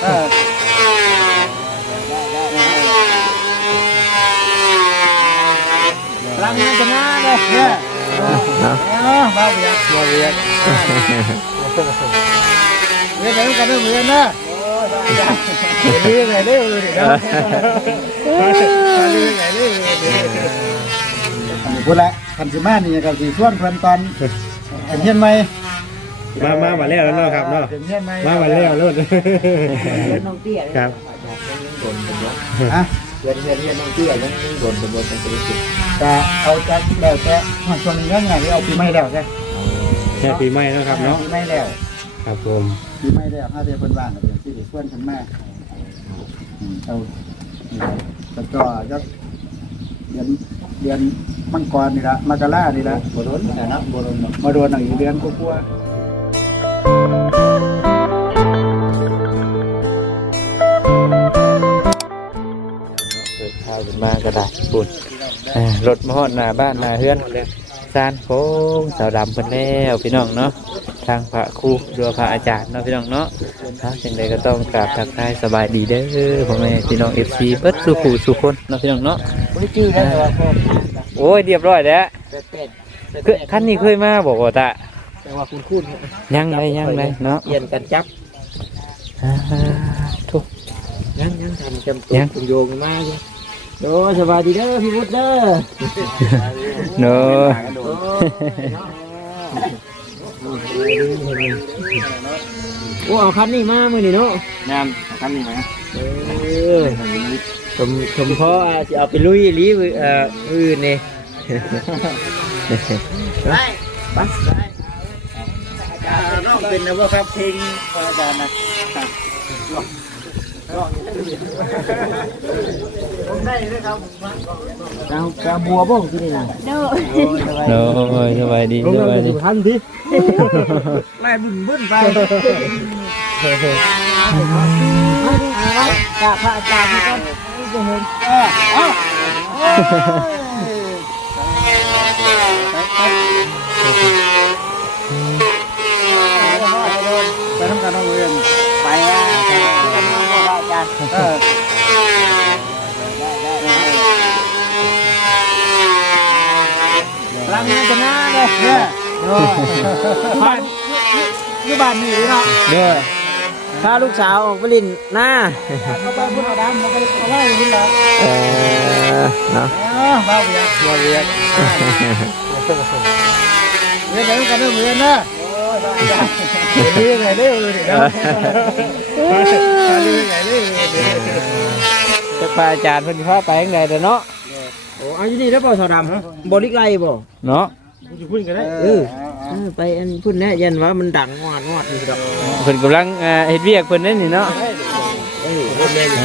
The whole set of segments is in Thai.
เออพลังงานชนะเลยเนี่ยเนาะเออบ้าเบียดบ้าเบียดเรียนไปด้วยกันด้วยเรียนนะเรียนไงเร็วเลยนะเรียนไงเร็วพูดละคันสิมานี่กับสีส่วนเพิ่นตอนเห็นไหม มามามาแล้วแล้วเนาะครับเนาะเห็นไหมมามาแล้วรถน้องเตี้ยครับฮะเรียนเรียนเรียนน้องเตี้ยยังโดนตำรวจเป็นตัวจิตแต่เอาจากแล้วแต่ช่วงนี้ก็ไงเอาปีใหม่แล้วใช่แค่ปีใหม่เนาะครับเนาะปีใหม่แล้วครับผมปีใหม่แล้วถ้าเดี๋ยวเพิ่นว่างก็เดี๋ยวสิได้ส่วนเพิ่นมาอืมเอาแล้วก็ยักเดือนเดือนมังกรนี่ละมกรานี่ละบโดนแต่นะบโดนมาโดนหนังอีกเดือนกลัวา มาก็ได้ปุ่นเอ่อรถมาฮอดหน้าบ้านหน้าเฮือนซานโค้งสาวดำเพิ่นแล้วพี่น้องเนาะทางพระครูหรือว่าพระอาจารย์เนาะพี่น้องเนาะถ้าสิ่งใดก็ต้องกราบทักทายสบายดีเด้อพ่อแม่พี่น้อง FC เบิดสุขูสุคนเนาะพี่น้องเนาะไม่ชื่อได้แต่ว่าพ่อโอ้ยเรียบร้อยแล้วเป็ดเป็ดคือคันนี้เคยมาบอกว่าตาแต่ว่าคุณคุณยังได้ยังได้เนาะเปลี่ยนกันจับอ่าทุกยังยังทำจำตัวคุณโยงมาอยู่ โอ้สบายดีเด้อพี่วุฒิเด้อเนาะโอ้เอาคันนี้มามือนี่เนาะงานทำนี่ไหมเออชมชมพ่อจะเอาไปลุยลีเอ่ออื่นนี่ได้บัสได้น้องเป็นนะว่าครับเพลงอาจารย์นะผมได้เลยครับ กาเกาบัวบ้องที่นี่นะเนาะสบายดีสบายดีทันทีไล่บึ้นบึ้นไปกาพระอาจารย์ก็จะเห็นเอ้าไปทำการน้องเรียน ไปอะพระอาจารย์ เออพลังงานชนะ เลยเนี่ยบ้านอยู่บ้านนี่เนาะเด้อพาลูกสาวออกไปลินหน้าเอาไปพุ่นเอาดำเอาไปเอาไว้พุ่นละเออเนาะเออบ้าเบียดบ้าเบียดเรียนไปด้วยกันด้วยเรียนนะเรียนไงเร็วเลยนะเรียนไงเร็วจะพาอาจารย์เพิ่นพาไปจังไดเด้อเนาะโอ้อันนี้แล้วเปล่าสาวดำบริกไลบ่เนาะ จะพูดกันได้เออเออไปอันพุ่นแน่ยันว่ามันดังงอดงอดอยู่ดอกเพิ่นกำลังเอ่อเฮ็ดเวียกเพิ่นนั่นนี่เนาะเออพุ่นแน่อยู่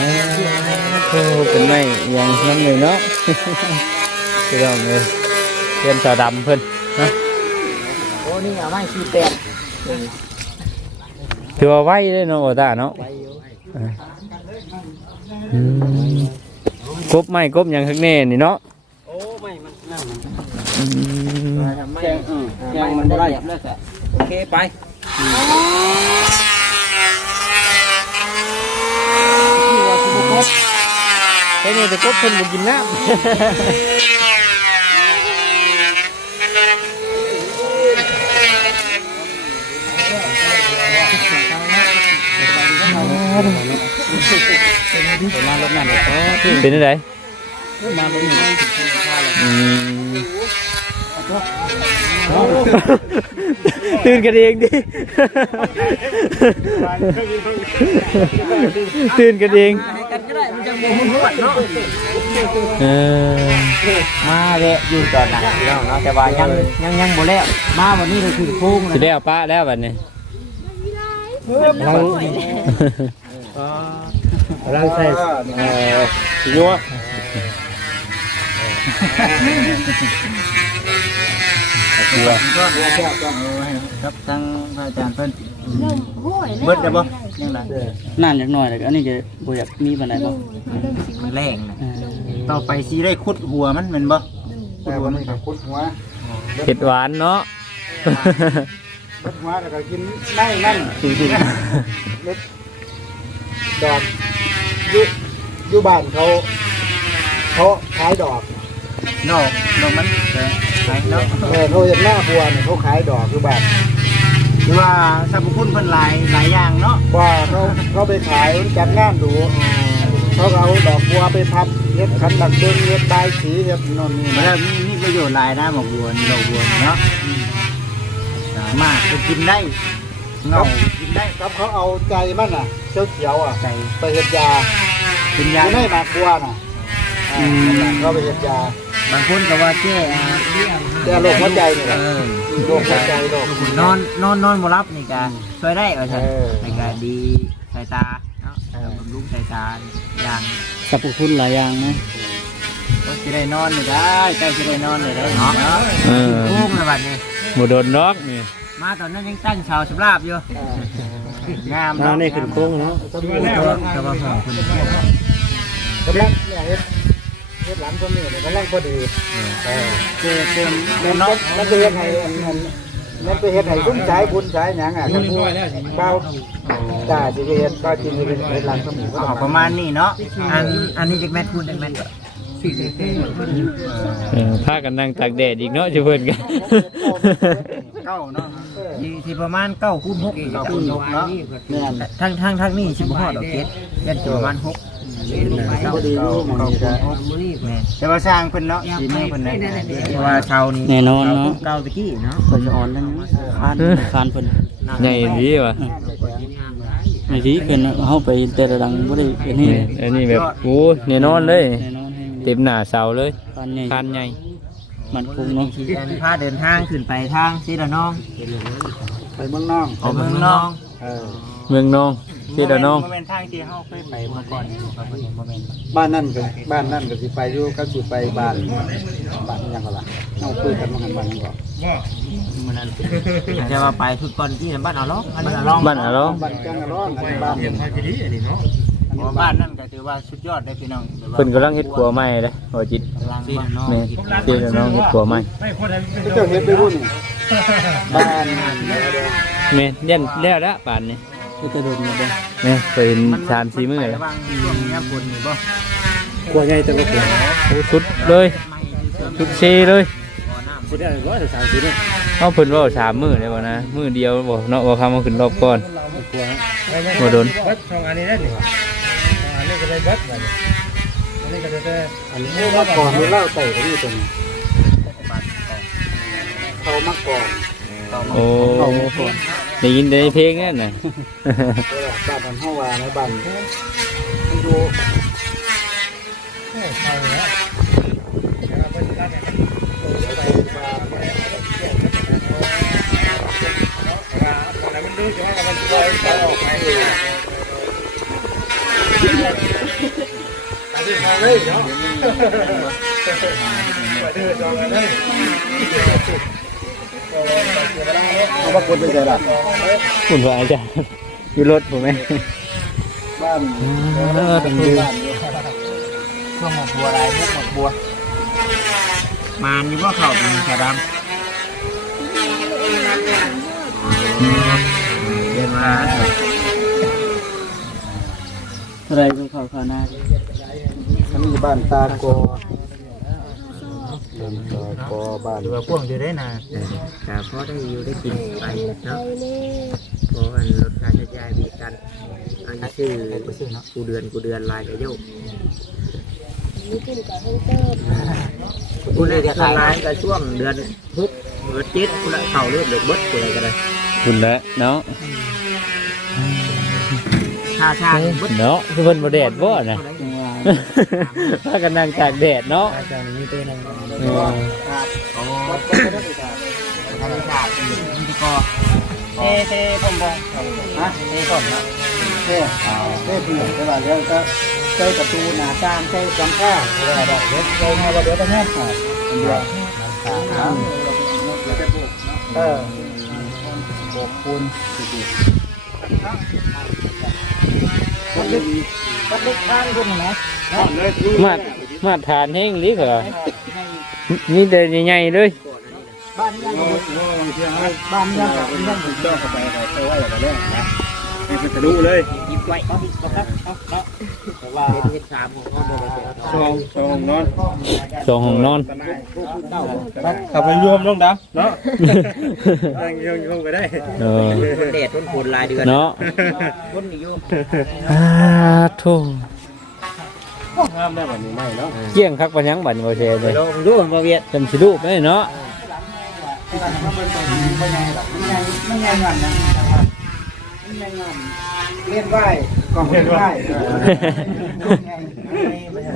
โอ้เป็นไม้ยังนั่นเลยเนาะพี่น้องเอ้ยเพิ่นสาวดำเพิ่นเนาะโอ้นี่เอาไม้สี่แปดถือว่าไว้เลยเนาะบ่ตาเนาะไปอยู่อืมกบไม้กบหยังข้างแน่นี่เนาะโอ้ไม่มันนั่น อืมไม่ยังมันได้ยับแล้วแต่โอเคไปไอ้นี่แต่กบเพิ่นบ่กินน้ำมารถนั่นเลยเป็นจังไดมารถนี่อืม ตื่นกันเองดิ ตื่นกันเองกันก็ได้มันจะบ่หุ่นหวดเนาะเออมาแวะอยู่ตอนนั้นพี่น้องเนาะแต่ว่ายังยังยังบ่แล้วมาวันนี้เราคือโค้งสิได้เอาป้าแล้วบัดนี้เราเราใส่เอ่อสิ ยัวครับทางอาจารย์เพิ่นเริ่มโห้ยเบิดได้บ่ยังไงนานจักหน่อยแล้วก็อันนี้จะบ่อยากมีปานใดบ่แรงนะต่อไปสิได้ขุดหัวมันแม่นบ่ขุดหัวมันก็ขุดหัวเผ็ดหวานเนาะขุดหัวแล้วก็กินได้นั่นจริงดอกอยู่อยู่บ้านเขาเขาขายดอก นอกนอกมันเออไปเนาะเออเขาเห็นหน้าบัวเนี่ยเขาขายดอกอยู่บ้านคือว่าสรรพคุณเพิ่นหลายหลายอย่างเนาะว่าเขาเขาไปขายจัดงานดูเขาก็เอาดอกบัวไปพับเฮ็ดขันดักเดินเฮ็ดใบายสีเฮ็ดนนนี่แล้นะวมีมีประโยชน์หลายนะหมอกบัวนี่ดอกบัวนี่เนาะสามารถจะกินได้เงากินได้ครับเขาเอาใจมันน่ะเขียวเขียวๆอะใส่ไปเฮ็ดยาเป็นอยายู่ในหมากบัวน่ะอ่านั่นน่ะเขาไปเฮ็ดยา บางคนก็ว่าแก้อ่าแก้โรคหัวใจนี่แหละเออโรคหัวใจโรคนอนนอนนอนบ่รับนี่ก็ช่วยได้ว่าซั่นเออในการดีสายตาเนาะบำรุงสายตาอย่างสรรพคุณหลายอย่างนะก็สิได้นอนนี่ได้ใกล้สิได้นอนนี่ได้เนาะเออโค้งเลยบัดนี้บ่โดนนอกนี่มาตอนนั้นยังตั้งชาวสำราบอยู่งามน้านี่ขึ้นโค้งเนาะสมุนแต่ไพรว่าแต่ว่าของคุณกำลัง เนี่ยเฮ็ดเฮ็ดหลังตัวนี้เนี่ยกำลังพอดีเออเจอเติมมันเนาะมันไปเฮ็ดให้อันนั้นมันไปเฮ็ดให้ซุ้มสายบุญสายหยังอะทั้งผู้เบาจ้าสิไปเฮ็ดก็กินไปเฮ็ดหลังสมุนอ๋อประมาณนี้เนาะอันอันนี้จากแมทคุณจากแมทเออพากันนั่งตากแดดอีกเนาะจะเพิ่นกันเก้าเนาะที่ที่ประมาณเก้าคูณหกเก้าคูณหกเนาะแม่นทั้งทั้งทั้งนี้สิบหอดดอกเก็ดกันประมาณหก พอดีรู้หมองนี้ก็แม่แต่ว่าสร้างเพิ่นเนาะสีมือเพิ่นนะเพราะว่าชาวนี่แน่นอนเนาะ เก้าตะกี้เนาะเพิ่นจะอ่อนทั้งคานคานเพิ่นใหญ่ดีว่ะในที่เพิ่นเฮาไปแต่ละดังบ่ได้เป็นนี่นี่อันนี้แบบโอ้แน่นอนเลย แน่นอนแฮงเต็มหน้าเสาเลยคานใหญ่คานใหญ่ มันคงเนาะที่อันพาเดินทางขึ้นไปทางซีระนอง ไปเมืองนอกออกเมืองนองเออเมืองนอง ที่ระนอง บ่แม่นทางที่เฮาเคยไปเมื่อก่อนนี่บ่แม่นบ่แม่นบ้านนั่นก็บ้านนั่นก็สิไปอยู่ก็สิไปบ้านบ้านอิหยังก็ล่ะเอาคุยกันมาหันบ้านนั้นก่อนมื้อนั้นจะว่าไปคือก่อนที่บ้านเอาล้องอันนี้เอาล้องบ้านอะเนาะบ้านจังกะร้อนอันนี้บ้านเพราะว่าบ้านนั่นก็ถือว่าสุดยอดได้พี่น้องเพิ่นกำลังเฮ็ดครัวใหม่เลยโอ้จิตกำลังบ้านนอกแม่ที่ระนองเฮ็ดครัวใหม่เจ้าเฮ็ดไปรุ่นบ้านแม่เลี้ยนแล้วละป่านนี้ คือจะโดนมาบ่แม่เป็นชามสีมือระวังช่วงนี้ฝนนี่บ่กลัวใหญ่แต่ก็กลัวโอ้ชุดเลยชุดเชเลยสิได้ร้อยสามสิบเนี่ยเอาเพิ่นเว่าสามมือเลยบ่นะมือเดียวบ่เนาะว่าคำว่าขึ้นรอบก่อนกลัวฮะบ่โดนเบิดสองอันนี้ได้หนิวะอันนี้ก็ได้เบิดแบบนี้อันนี้ก็ได้แต่อันนี้มาก่อนมีเหล้าใส่ก็มีตรงนี้เขามาก่อนโอ้ ได้ยินได้เพลงนั่นน่ะเวลาบ้านมันเฮาว่าในบ้านมันอยู่เอาเนี่ยเอาไปรับเนี่ยว่าตอนนั้นมันดูจะว่ามันลอยต่อออกไปตัดที่มาเลยเนาะเดือดจองเลย เอามากดไปใส่ละคุณว่าอาจารย์อยู่รถผมไหมบ้านเออเป็นดูบ้านอยู่ช่วงหมกบัวอะไรพวกหมกบัว มานอยู่บ่เข้าเป็นแค่ดำเดินมาอะไรก็เข้าข้าวหน้าอันนี้บ้านตาโก บ้านตาโกบ้านหรือว่าพวกอยู่ได้นะแต่พอได้อยู่ได้กินไปเนาะเพราะอันลดค่าใช้จ่ายมีกัน อันนี้คือกูเดือนกูเดือนลายกระโยกกูเลยจะขายร้านก็ช่วงเดือนหกเดือนเจ็ดกูละเข่าเลือดเดือดเบิดกูอะไรก็ได้คุณแล้วเนาะชาชาเบิดเนาะคือเพิ่นบ่แดดบ่น่ะจังหวะ พากันนั่งตากแดดเนาะอาจารย์มีตัวนึงเออโอ้วัดก็ไม่ได้ไปถามธรรมชาตินี่ก็เทเทผมบอกฮะเทผมนะเท่เท่เปลี่ยนเวลาเดี๋ยวก็ใส่ประตูหน้าต่างใส่หลังคาเวลาเดี๋ยวเดี๋ยวใส่มาว่าเดี๋ยวไปแน่ค่ะอันเดียวเออโบกปูนมัน ลึกมันลึกทางเพิ่นนะมาดมาดฐานแห้งลิเหรอนี่เดินใหญ่ๆเลยบ้านยังบ้านยังยังถึงเจ้าเข้าไปไปไว้อย่างไรนะให้มันทะลุเลยหยิบไว้เอาเอาครับเอาเอาแต่ ว่าเฮ็ดสามของเขาบ่ได้เอาซองซองนอนสองห้องนอนขับไปรวมลงดับเนาะนั่งยองยองไปได้เออแดดทนฝนหลายเดือนเนาะคนนี่อยู่อ่าโธ่ห้ามได้แบบนี้ไม่เนาะเกี่ยงคักปัญญังบัดบ่แซ่เลยลองดูบ่เวียดจำสิรูปได้เนาะมันใหญ่หรอกมันใหญ่มันใหญ่งอนนะมันใหญ่งอนเล่นไหว้ กองเล่นไหว้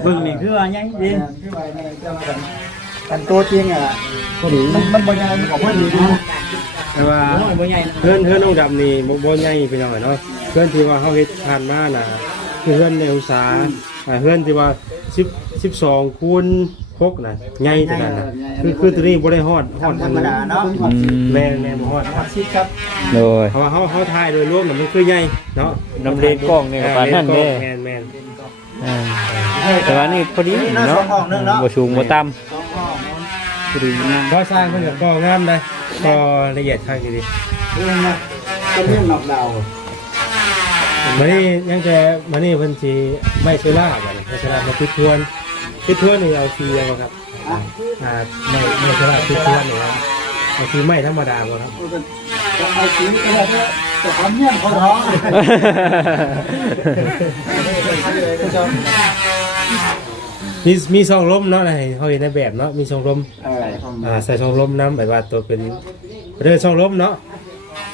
เบิ่งนี่คือว่าหยังดีคือไหว้ในเจ้ากันกันตัวจริงอะมันมันบ่ใหญ่มันก็บ่ดีนะแต่ว่าโอ้ยบ่ใหญ่นะเพื่อนเพื่อนน้องดำนี่บ่บ่ใหญ่ไปหน่อยเนาะเพื่อนที่ว่าเฮาเฮ็ดผ่านมาน่ะคือเพื่อนในอุตสาหอ่าเพื่อนที่ว่า10 12คูณ 6น่ะใหญ่ขนาดนั้นคือคือตัวนี้บ่ได้ฮอดฮอดธรรมดาเนาะอืมแม่นแม่นบ่ฮอดชิดครับโดยเพราะว่าเฮาเฮาถ่ายโดยรวมน่ะมันคือใหญ่เนาะน้ำเลนกล้องนี่ก็ปานนั้นเด้แม่นแม่นอ่าแต่ว่านี่พอดีเนาะบ่สูงบ่ต่ำพอดีงามพอสร้างเพิ่นก็ก่องามได้ก่อละเอียดคักดีเรื่องนะเป็นเรื่องนอกดาวมานี่ยังแต่มานี่เพิ่นสิไม่เชล่าบัดนี้ไม่เชล่ามาพิดทวน พิดทวนนี่เอาทีเอาบ่ครับอ่าไม่ไม่เชล่าพิดทวนนี่ครับเอาทีไม่ธรรมดาบ่ครับจะเอาสีก็ได้แต่ความเยี่ยมเขาท้องมีมีซองลมเนาะให้เฮาเห็นในแบบเนาะมีซองลมเอออ่าใส่ซองลมน้ำแบบว่าตัวเป็นเรือซองลมเนาะ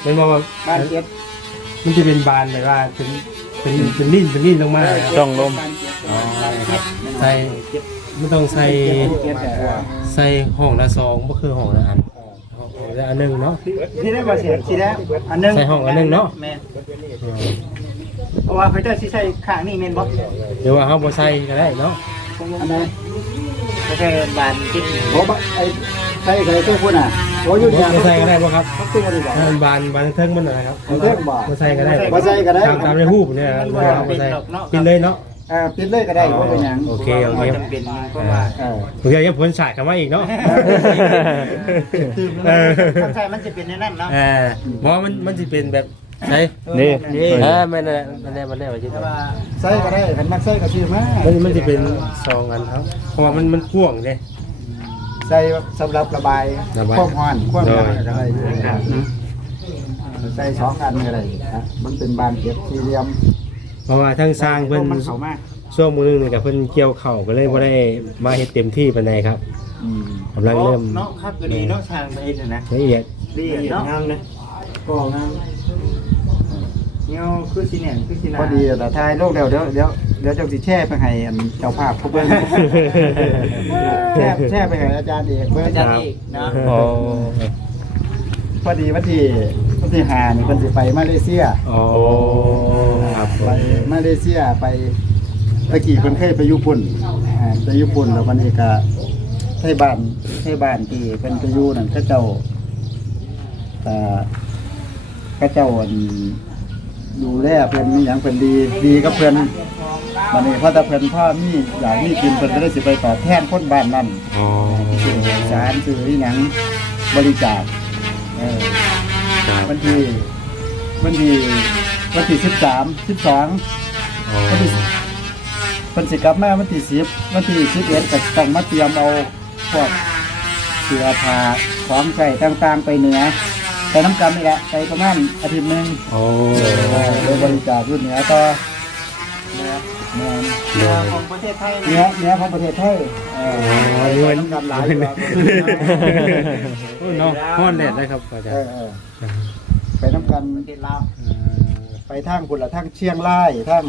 มันบ่ว่าบ้านเจ็ดมันจะเป็นบานแบบว่าเป็นเป็นเป็นลิ้นเป็นลิ้นลงมาต้องลม ใส่ไม่ต้องใส่เจ็ดแต่ว่าใส่ห้องละซองก็คือห้องละอันห้องละอันหนึ่งเนาะที่ได้มาเสียสีแล้วอันนึงใส่ห้องอันหนึ่งเนาะแม่เพราะว่าเขาจะสิใส่ข้างนี่แม่นบ่หรือว่าห้องบ่ใส่ก็ได้เนาะอันไหนก็แค่บานคิดโอ้บไอ้ใส่ใส่ตัวคุณอะโอ้ยุ่งยากบ่ใส่ก็ได้บ่ครับตัวดีกว่าถ้ามันบานบานเทิงมันหน่อยครับบานเทิงบ่บ่ใส่ก็ได้บ่ใส่ก็ได้ตามตามในรูปเนี่ยครับบ่เอาบ่ใส่กินเลยเนาะ เออปิดเลยก็ได้บ่เป็นหยังโอเคโอเค จำเป็นก็ว่าเออผมอยากจะผลฉากคำว่าอีกเนาะเออถ้าใส่มันจะเป็นในนั้นเนาะเออเพราะมันมันจะเป็นแบบใช่นี่ เออไม่ได้ไม่ได้ไม่ได้ว่าจะแต่ว่าใส่ก็ได้คันมักใส่ก็ซื้อมามันมันจะเป็นซองอันครับเพราะว่ามันมันกว้างเลย ใส่สำหรับระบายระบายความร้อนความโดร้ยอนอะไรใส่สองอันก็ได้นะมันเป็นบานเก็บสี่เหลี่ยม เพราะว่าทั้งสร้างเพิ่นมันเข้ามากช่วงมื้อนึงนี่กับเพิ่นเกี่ยวเข่าวก็เลยบ่ได้มาเฮ็ดเต็มที่ปานใดครับกำลังเริ่มเนาะครับก็ดีเนาะช่างไปเฮ็ดนะละเอียดดีเนาะงามเลยก็งามเงี้ยคือสิเนี่ยคือสินะพอดีแต่ทายโลกเดี๋ยวเดี๋ยวเดี๋ยวเดี๋ยวเจ้าสิแช่ไปให้อันเจ้าภาพเขาเบิ่งแช่แช่ไปให้อาจารย์เอกเบิ่งอาจารย์อีกเนาะโอ้พอดีวันที่วันที่ห้านี่เพิ่นสิไปมาเลเซียอ๋อครับผไป มมาเลเซียไปตะกี้เพิ่นเคยไปญี่ปุ่นอ่าไปญี่ปุ่นแล้ววันนี้ก็ไทบ้านไทบ้านที่เพิ่นไปอยู่นั่นเขาเจ้าอ่าเขาเจ้าอั่นดูแลเพิ่นมีหยังเพิ่นดีดีกับเพิ่นวันนี้พอแต่เพิ่นพ่อมีอยากมีกินเพิ่นก็เลยสิไปตอบแทนคนบ้านนั่น อ๋อซื้อสารซื้อหยังบริจาคเออครับวันที่วันที่วันที่สิบสามสิบสองอ๋อ วันที่วันสิกลับมาวันที่สิบวันที่สิบเอ็ดก็ต้องมาเตรียมเอาพวกเสื้อผ้าของใส่ต่างๆไปเหนือไปน้ำกันนี่แหละไปประมาณอาทิตย์หนึ่งโอ้เออโดยบริจาครุ่นเหนือต่อเหนือเหนือเดี๋ยวของประเทศไทยเหนือเหนือของประเทศไทยเออไปเงินน้ำกันหลายอยู่แล้วโอ้เนาะฮ้อนแดดเลยครับอาจารเอย์อเออไปน้ำกันประเทศลาว ไปทางบุญละทางเชียงรายทาง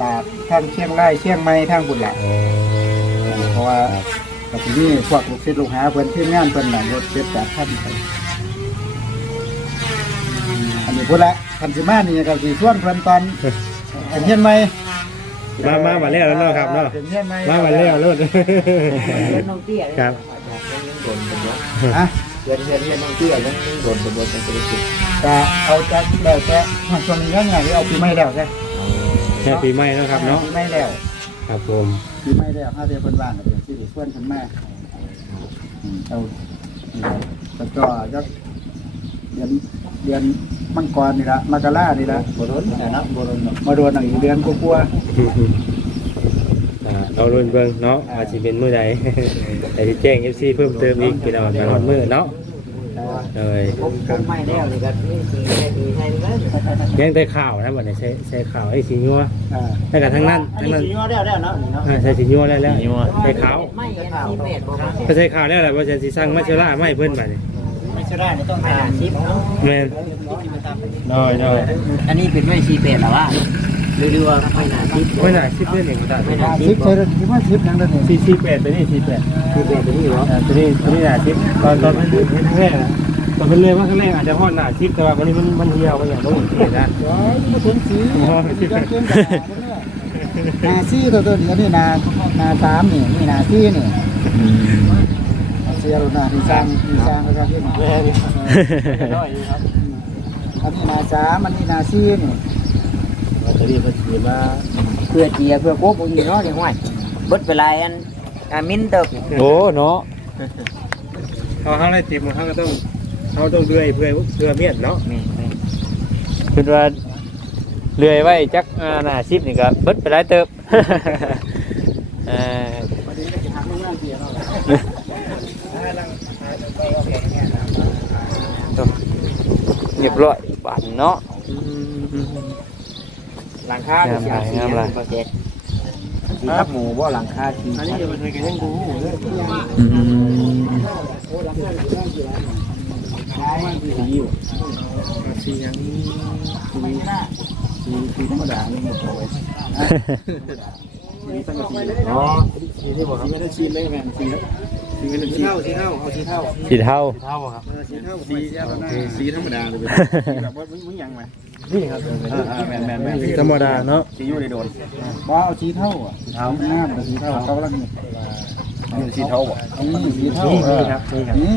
ตากทางเชียงรายเชียงใหม่ทางบุญละโอ้เพราะว่าปัจจุบันพวกลูกศิษย์ลูกหาเพิ่นทีมงานเพิ่นน่ะรถเจ็ดแปดท่านไปอันนี้พุ่นละคันสิมานี่ก็สิชวนเพิ่นตอนอันเฮียนใหม่มามามาแล้วแล้วเนาะครับเนาะเป็นเฮียนใหม่มามาแล้วเลิศเรียนน้องเตี้ยครับอะเรียนเรียนเรียนน้องเตี้ยยังโดนบนกันสุดก็ เอาจากแล้วแต่ช่วงนี้ก็ไงเอาปีใหม่แล้วใช่แค่ปีใหม่แล้วครับเนาะปีใหม่แล้วครับผมปีใหม่แล้วถ้าเดี๋ยวเพิ่นว่างก็เดี๋ยวสิได้ชวนเพิ่นมาอืมเอาแล้วก็ยักเดืดือนเดือนมังกรนี่ละมกรานี่ละบ่รถแต่นะบ่รถมาโดนอีกเดือนกลัวาอ่าเรารุ่นเบิ่งเนาะว่าสิเป็นมื้อใดแต่ที่แจ้ง FC เพิ่มเติมอีกพี่น้องกันฮอดมื้อเนาะ เลยผมผมไม่แล้วนี่ก็นี่สีแค่ดีให้นี่เลยยังแต่ข่าวนะบัดนี้ใช้ใช้ข่าวให้สีนัวๆอ่าแต่กับทั้งนั้นทั้งนั้นสีย้อแล้วแล้วเนาะนี่เนาะอ่าใช้สีนัวแล้วแล้วใช้ขาวไม่อันที่เม็ดบอกว่าก็ใช้ขาวแล้วแหละว่าจะสิสร้างมัชชาระไม่เพิ่นบัดนี้ไม่ใช่ได้นี่ต้องไม่ทาน่านชิปเนาะแม่นน้อยน้อยอันนี้เป็นไม่ชีเป็ดหรอวะ หรือว่าไม่น่าชิปไม่น่าคิดเรื่องนี้ก็ได้ไม่น่าชิชิปปใช่หรือว่าชิปยังได้นี่สี่สี่แปดตัวนี้สี่แปดชีเป็ดตัวนี้เหรออ่าตัวนี้ตัวนี้หนาชิปตอนตอนมันเห็นครั้งแรกอะตอนมันเรียกว่าครั้งแรกอาจจะพอดหนาชิปแต่ว่าวันนี้มันมันเหี่ยวมันอย่างต้องเหี่ยวนะว้ายมาถึงสีสียังเกินกว่านาซี่ตัวตัวนี้นี่นานาสามนี่นี่นาซี่นี่เสียแล้วนาที่สร้างที่สร้างแล้วก็ที่นี่แม่นี่น้อยอยู่ครับอันนี้นาสามอันนี้นาซี่นี่ ตัวนี้มันสีมาเพื่อเจียเพื่อโคบอุ้ยเนาะนี่ห้วยบดเวลายอันอามินเติบโอ้เนาะเขาเขาได้เต็มเขาก็ต้องเขาต้องเดือยเพื่อเพื่อเมียนเนาะคือว่าเลื่อยไว้จักหน้าชิปนี่ก็บดไปลายเติบเอ่อเรียบร้อยบานเนาะ หลังคาที่เสียสีโปรเจกต์สีทับหมูบ่หลังคาสีอันนี้มันเคยกันยังดูเลยอืมสียังสีสีธรรมดานี่หมดเลยสีสังกะสีอ๋อสีที่บอกครับไม่ได้สีเลยแม่สีสีไม่ได้ สีเท่าสีเท่าเอาสีเท่าสีเทาเท่าครับสีเท่าสียาหน้าสีธรรมดาเลยแบบว่ามึงยังไหมนี่ครับแมนแมนแมนธรรมดาเนาะสีอยู่ในโดนว่าเอาสีเท่าอะเอาหน้าเป็นสีเท่าเขาลังนี่สีเท่าอะนี่สีเท่านี่ครับนี่ครับนี่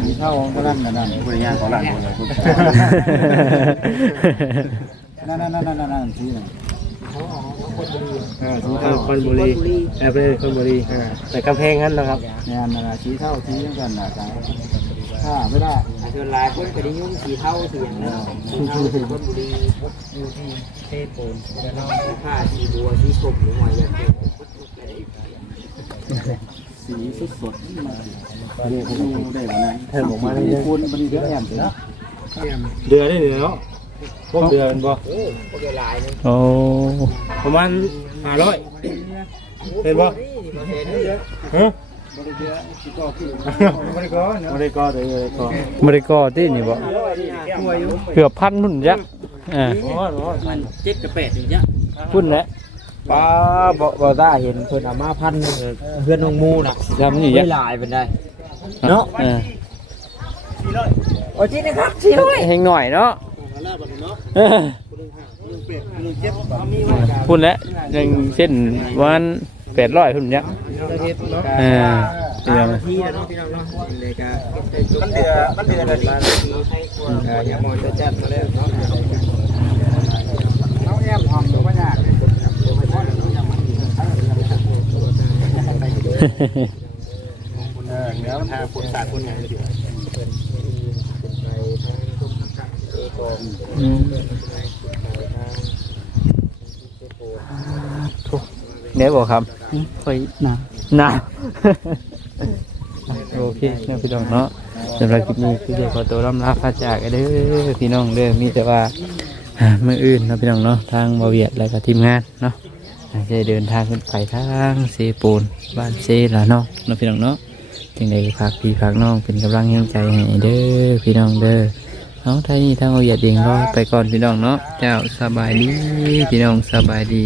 สีเท่ากำลังนั่นนั่นคุณย่าของหลานคุณนั่นนั่นนั่นนั่นนั่นสีนั่น ออสีเอเท่าอคอนบุรีแอบเลยคอนบุรีแต่กำแพงนั้นนะครับเนี่ยนั่นสีเท่าสีกันนะจ๊ะถ้าไม่ได้อาจจะหลายคนก็ได้ยุ่งสีเท่าสีอย่างนั้นสีเท่าสีคนบุรีอยู่ที่เทพโปนผ้าสีบัวสีชมหรือหอยอย่างเดียวสีสดสดนี่ผมได้แล้วนะเธอบอกมาเลยคุณมันเยอะแยะเลยนะเดือได้เนาะพวกเดือนบ่โอ้ก็ได้หลายนึงโอ้ ประมาณห้าร้อยเห็นบ่ฮะบริกรบริกรบริกรเลยบริกรบริกรที่นี่บ่เกือบพันพุ่นยักษ์อ่ามันเจ็ดกับแปดอย่างเงี้ยพุ่นแหละป้าบ่บ่ได้เห็นเพิ่นเอามาพันเพื่อนของมูน่ะทำนี่ยัไม่กษ์หลายเป็นได้เนาะอ่าโอ้จริงนะครับสี่ร้อยเฮงหน่อยเนาะเออ พุ่นแหละยังเส้นวันแปดร้อยพุ่นยักษ์อ่าเดี๋ยวที่แล้วเนาะพี่น้องเนาะเลยก็มันเดือมันเดืออะไรบ้านที่ให้ควรอย่ามองจะจัดมาแล้วเนาะเขาแอมหอมตัวไม่ยากเออเดี๋ยวทาคนสาดคนไหนเดี๋ยวอืม เนี่ยบอกครับไปหนาหนาวโอเคเนาะพี่น้องเนาะสำหรับคลิปนี้คือเดี๋ยวขอตัวร่ำลาพระจากกันเด้อพี่น้องเด้อมีแต่ว่าอ่าเมื่ออื่นเนาะพี่น้องเนาะทางบาเวียดแล้วก็ทีมงานเนาะอาจจะเดินทางขึ้นไปทางเซปูนบ้านเซละเนาะเนาะพี่น้องเนาะจึงได้ฝากพี่ฝากน้องเป็นกำลังแห่งใจให้เด้อพี่น้องเด้อเอาไทยนี่ทางบาเวียดเองรอไปก่อนพี่น้องเนาะเจ้าสบายดีพี่น้องสบายดี